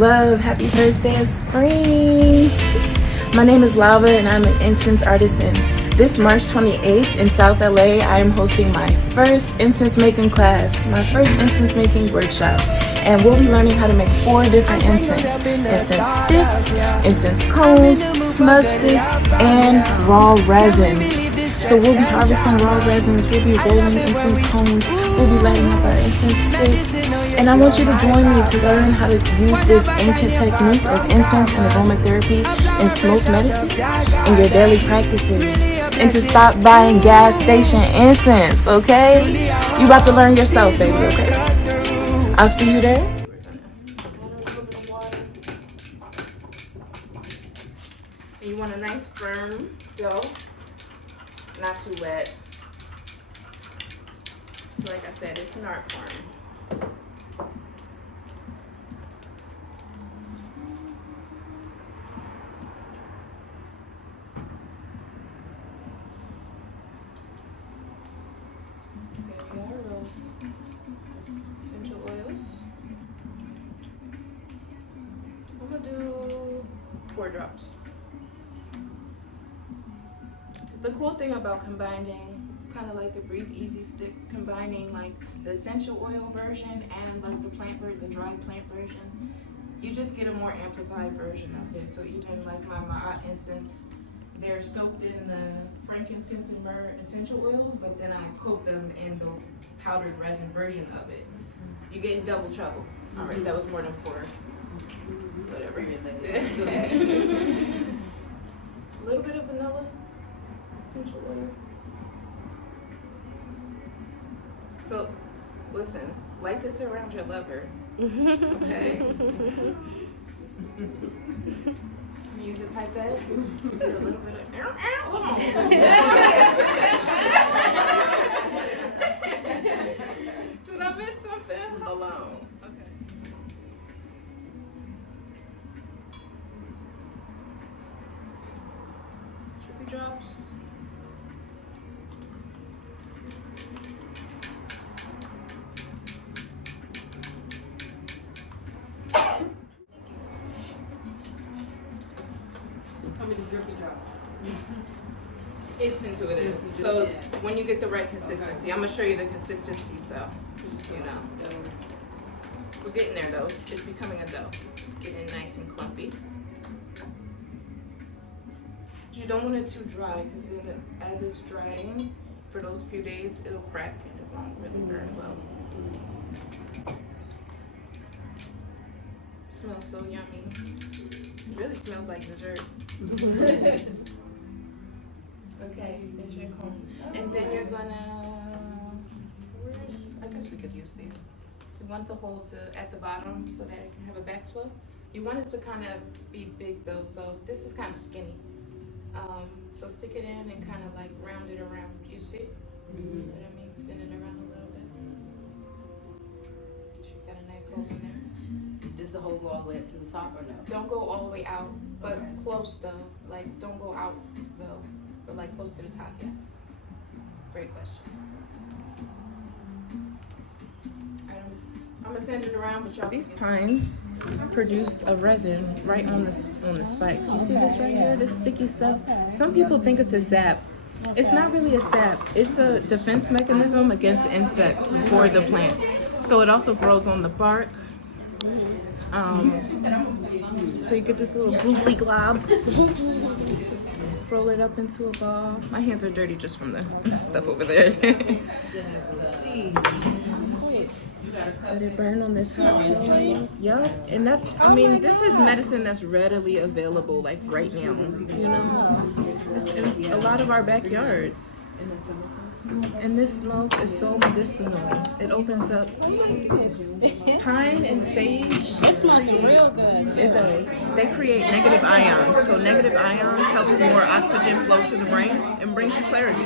love. Happy first day of spring. My name is Lava and I'm an incense artisan. This March 28th in South LA, I am hosting my first incense making class, my first incense making workshop. And we'll be learning how to make 4 different incense sticks, incense cones, smudge sticks, and raw resins. So we'll be harvesting raw resins, we'll be rolling incense cones, we'll be lighting up our incense sticks. And I want you to join me to learn how to use this ancient technique of incense and aromatherapy and smoke medicine in your daily practices. And to stop buying gas station incense, okay? You about to learn yourself, baby, okay? I'll see you there. You want a nice firm dough, not too wet. Like I said, it's an art form. Essential oils. I'm gonna do 4 drops. The cool thing about combining, kind of like the Breathe Easy sticks, combining like the essential oil version and like the dry plant version, you just get a more amplified version of it. So even like my incense, they're soaked in the frankincense and myrrh essential oils, but then I coat them in the powdered resin version of it. You get in double trouble. All right, that was more than 4. Whatever. A little bit of vanilla essential oil. So, listen, light this around your lover. Okay. Use your pipette. Get a little bit of hold on. Did I miss something? Hold on. Okay. Trippy drops. It's intuitive. So when you get the right consistency, I'm gonna show you the consistency. So you know, we're getting there though. It's becoming a dough. It's getting nice and clumpy. You don't want it too dry because as it's drying for those few days, it'll crack and it won't really burn well. Smells so yummy. It really smells like dessert. Okay, there's your cone. And then you're gonna, I guess we could use these. You want the hole at the bottom so that it can have a backflow. You want it to kind of be big though, so this is kind of skinny. So stick it in and kind of like round it around. You see? Mm-hmm. What I mean? Spin it around a little bit. You got a nice hole in there. Does the hole go all the way up to the top or no? Don't go all the way out, but close though. Like don't go out though. But like close to the top, yes. Great question. Alright, I'm gonna send it around, but y'all. These pines produce a resin right on the spikes. You see this right here, this sticky stuff? Some people think it's a sap. It's not really a sap. It's a defense mechanism against insects for the plant. So it also grows on the bark. So you get this little googly glob. Roll it up into a ball. My hands are dirty just from the stuff over there. Sweet. Let it burn on this hot flame. Yup. And that's, I mean, this is medicine that's readily available, like right now. You know? It's in a lot of our backyards. And this smoke is so medicinal. It opens up pine and sage. It smells real good. It does. They create negative ions. So negative ions helps more oxygen flow to the brain and brings you clarity.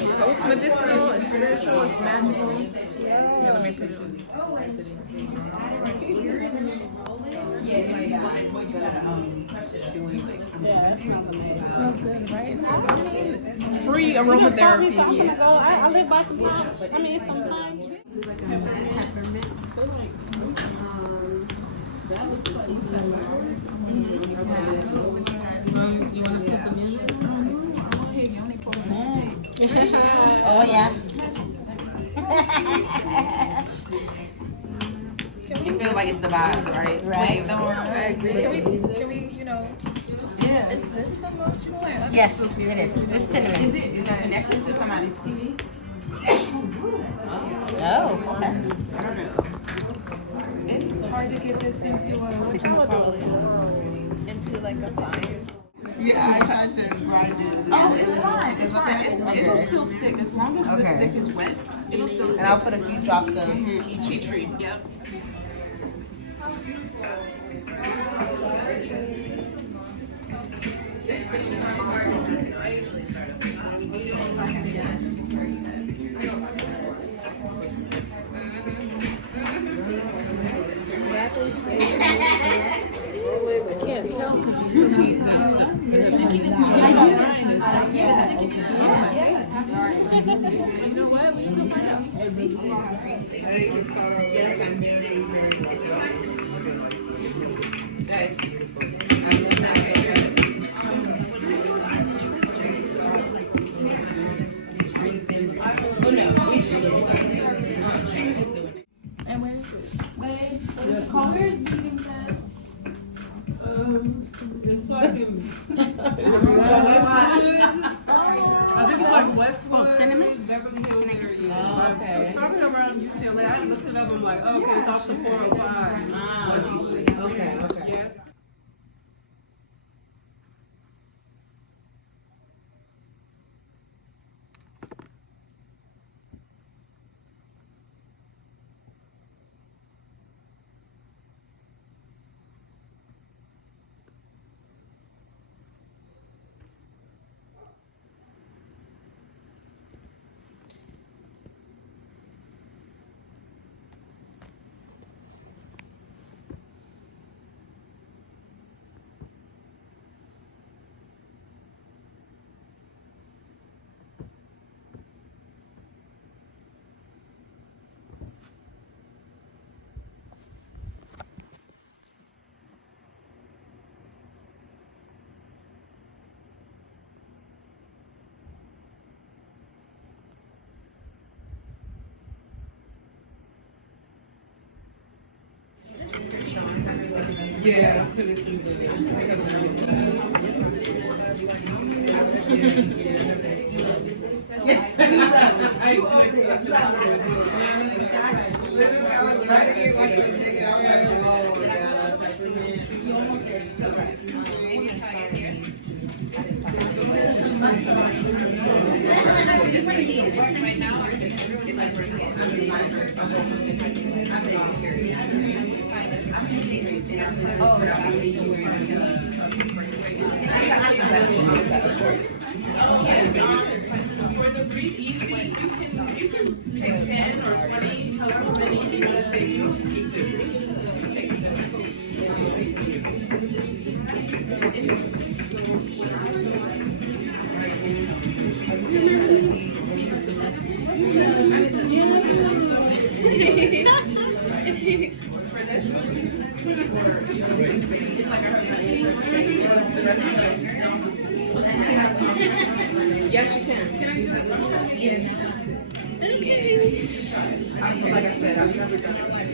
So it's medicinal, it's spiritual, it's magical. Yeah, let me put it in. Yeah, it smells amazing. It smells good, right? Free aromatherapy. I'm gonna go. I live by some pine. I mean, some pine. Like a peppermint. Oh yeah. It feels like it's the vibes, right? Right. I agree. Can we, yeah. Is this the most one? Yes, it is. This cinnamon. Is that connected to somebody's TV? Oh, okay. It's hard to get this into into like a fire. Yeah, I tried to grind it. Oh, it's fine. It's fine. It'll still stick as long as the stick is wet. It'll still stick. And I'll put a few drops of Tea tree. Yep. Can't tell because you're sticking And where is it? The color is medium fast. It's like in, I think it's like Westwood, cinnamon? Beverly Hills area. Oh, okay. Probably around UCLA. I looked it up. I'm like, oh, okay, it's off the 405. Okay, okay. Yes. Yeah. For the brief easy, you can take 10 or 20, however many you want to take. Yes, you can. Yes. Okay. Like I said, I've never done it.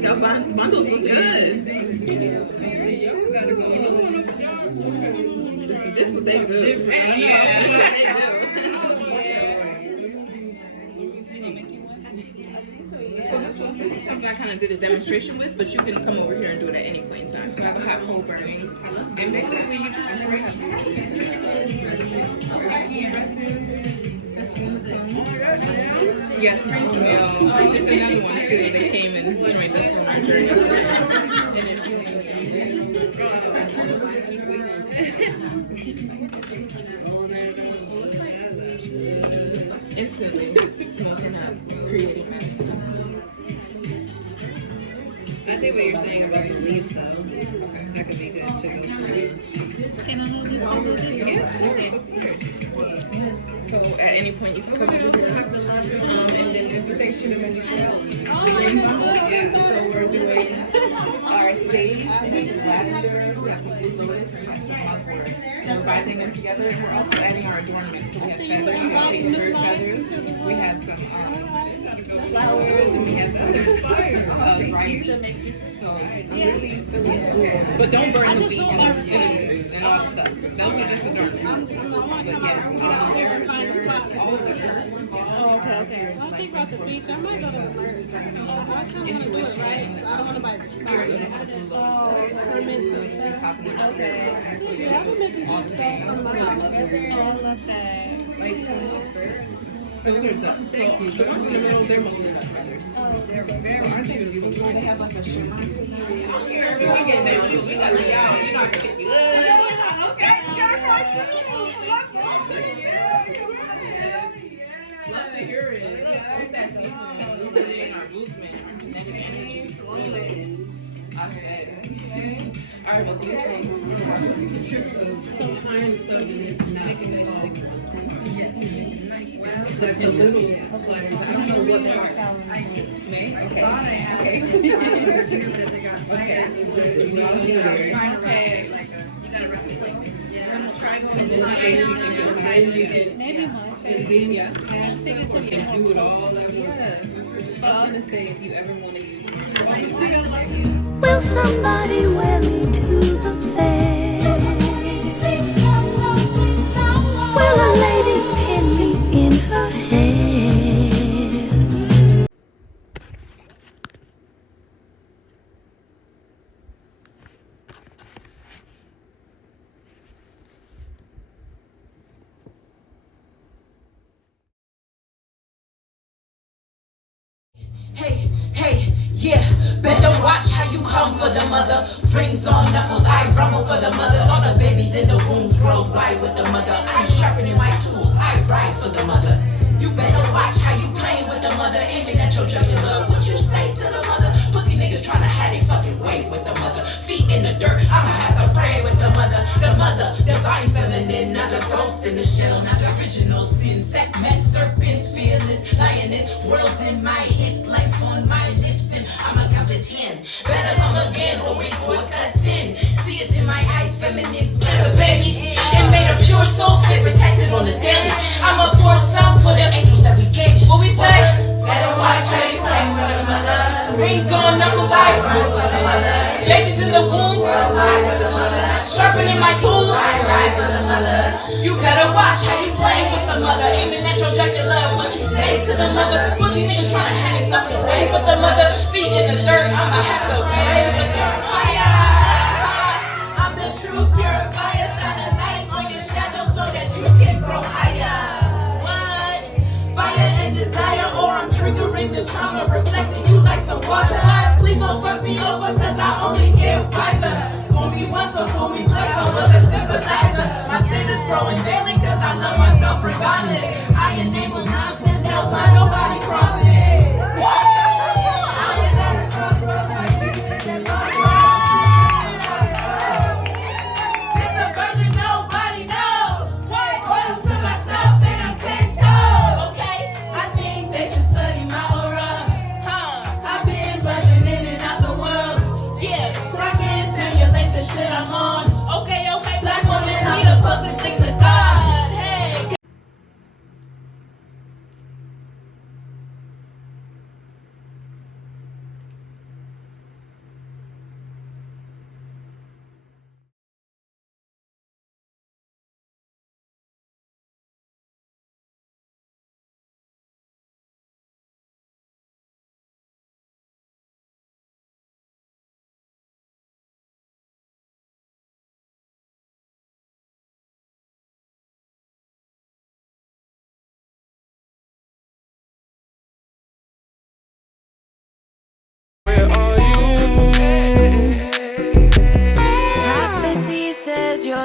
Y'all bundles look good. This is what they do. Yeah. This is what they do. So this is something I kind of did a demonstration with, but you can come over here and do it at any point in time. So I have a hot pole burning, and basically you just spray hot yes, thank you. There's another one too. They came and joined us on our journey. Instantly smoking up, creating medicine. I think what you're saying about the leaves, though, that could be good to go through. Can I know this? Yeah, of course. Yes. So at any point you can come over here. And then there's a station and then you can. Yeah. So we're doing our sage, we have some lavender, we have some blue lotus, and we have some mugwort. We're binding them together, and we're also adding our adornments. So we have feathers, we have some bird feathers, we have some flowers, and we have some dry meat. So I'm really feeling it. But don't burn the beet and all the stuff. Those are just adornments. But yes, they're all the herbs. Oh, okay. I think about the beach. I might go to the Intuition. I don't want to buy the spirit. Okay. Yeah, I'm making just stuff from my house. I love that. Those are duck. So the ones in the middle, they're mostly duck feathers. They're very, aren't they beautiful? They have like a shimmer to them. Love to hear it. It's that season when we put it in our movement, our kinetic energy. Okay. All right, well, do you think there's no little I don't know what part. May? Okay. Okay. Maybe one. Yeah. I think it's okay to do it all. Yeah. I was gonna say if you ever want to use it. Will somebody wear me to the fair? Will a lady pin me in her hair? Hey, yeah, better watch how you come for the mother. Rings on knuckles, I rumble for the mothers. All the babies in the wombs worldwide with the mother. I'm sharpening my tools, I ride for the mother. You better watch how you playing with the mother, aiming at your jugular. What you say to the mother? Pussy niggas tryna have their fucking way with the mother. Feet in the dirt, I'ma have to pray with the mother. The mother, divine feminine, not a ghost in the shell, not the original sin. Segment, serpents, fearless, lioness, worlds in my hips, lights on my lips, and I'ma count to 10. Better come again or report a 10. See it in my eyes, feminine, clever baby. It made a pure soul, stay protected on the daily. I'ma pour some for them angels that we gave. What we say? Better watch how you play with the mother. Rings on knuckles, I ride for the mother. Babies in the womb, worldwide for the mother. Sharpening my tools, I ride for the mother. You better watch how you play with the mother. Aiming at your jugular, what you say to the mother. Pussy niggas tryna have it fucking way with the mother. Feet in the dirt, I'ma have to pray with the fire. I'm the true purifier, shine a light on your shadow so that you can grow higher. What? Fire and desire, or I'm triggering the trauma, reflecting you like some water. Please don't fuck me over, cause I only get wiser. Fool me once or fool me twice, I was a sympathizer. My state is growing daily, cause I love myself regardless. I enable nonsense, else not nobody crossing.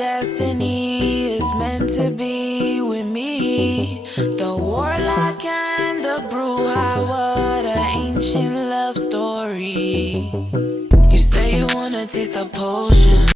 destiny is meant to be with me. The warlock and the Bruja, what an ancient love story. You say you wanna taste the potion.